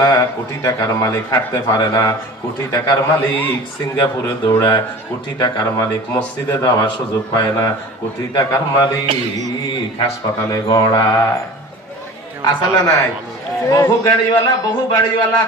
না কোটি টাকার মালিক হাঁটতে পারে না, কোটি টাকার মালিক সিঙ্গাপুরে দৌড়ায়, কোটি টাকার মালিক মসজিদে যাওয়ার সুযোগ পায় না, কোটি টাকার মালিক হাসপাতালে গড়ায়। আসলে নাই বহু বাড়িওয়ালা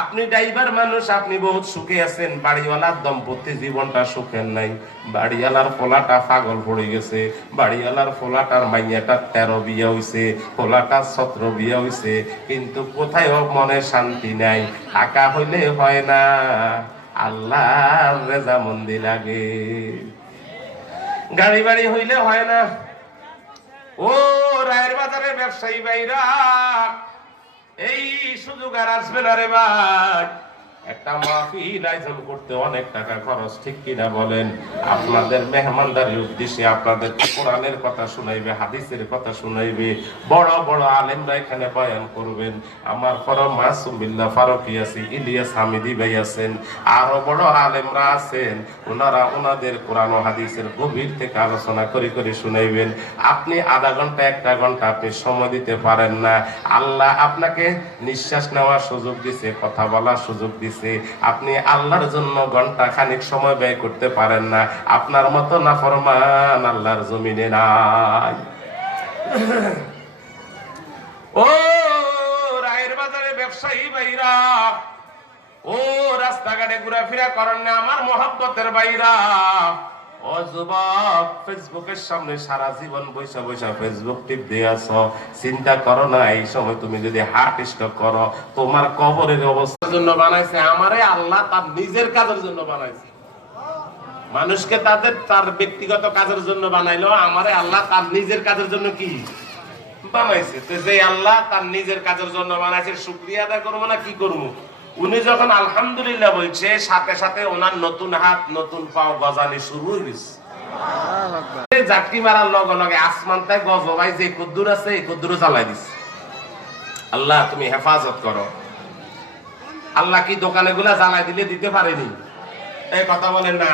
আপনি ড্রাইভার মানুষ, আপনি বহুত সুখে আছেন, বাড়িওয়ালার দম্পতি জীবনটা সুখের নাই। বাড়িওয়ালার ফোলাটা পাগল পড়ে গেছে, বাড়িওয়ালার ফোলাটার মাইয়াটার 13 বিয়ে হইছে, ফোলাটার 17 বিয়ে হইছে, কিন্তু কোথায় মনে শান্তি নাই। টাকা হইলে হয় না, আল্লাহর রেজামন্দি লাগে। গাড়ি বাড়ি হইলে হয় না। ও রায়ের বাজারে ব্যবসায়ী ভাইরা, এই সুযোগ আর আসবে না রে ভাই। একটা মাহফিল আয়োজন করতে অনেক টাকা খরচ, ঠিক কিনা বলেন? আপনাদের মেহমানদারির উদ্দেশ্যে আপনাদের কোরআনের কথা শুনাইবে, হাদিসের কথা শুনাইবে, বড় বড় আলেমরা এখানে বয়ান করবেন। আমার পরে মাসুম বিল্লাহ ফারুকী আছে, ইলিয়াস হামিদি ভাই আছেন, আরো বড় আলেমরা আছেন। ওনারা ওনাদের কোরআন ও হাদিসের গভীর থেকে আলোচনা করে করে শুনাইবেন। আপনি আধা ঘন্টা 1 ঘন্টা আপনি সময় দিতে পারেন না। আল্লাহ আপনাকে নিঃশ্বাস নেওয়ার সুযোগ দিছে, কথা বলার সুযোগ দিছে, আপনি আল্লাহর জন্য ঘন্টা খানিক সময় ব্যয় করতে পারেন না। আপনার মতো নাফরমান আল্লাহর জমিনে নাই। ও রায়ের বাজারে ব্যবসায়ী ভাইরা, ও রাস্তাঘাটে ঘোরাফেরা করেন না আমার মহব্বতের ভাইরা, ও যুবক ফেসবুকের সামনে সারা জীবন বৈশা বৈশা ফেসবুক টিপ দিয়ে আছো, চিন্তা করো না এই সময় তুমি যদি হার্ট স্ট্রোক করো, তোমার কবরের অবস্থার জন্য বানাইছে আমারে আল্লাহ তার নিজের কাজের জন্য বানাইছে। মানুষকে তার ব্যক্তিগত কাজের জন্য বানাইলো, আমারে আল্লাহ তার নিজের কাজের জন্য কি বানাইছে। তো যে আল্লাহ তার নিজের কাজের জন্য বানাইছে, শুকরিয়া আদায় করবো না কি করবো? উনি যখন আলহামদুলিল্লাহ বলছে, সাথে সাথে ওনার নতুন হাত নতুন পাও গজানি শুরু হয়ে গেছে। জাকি মারার লগে লগে আসমান তাই গজ ভাই যে কদ্দুর আছে এই কদ্দুর জ্বালাই দিচ্ছে। আল্লাহ তুমি হেফাজত করো। আল্লাহ কি দোকানে গুলা জ্বালাই দিলে দিতে পারেনি? এই কথা বলেন না।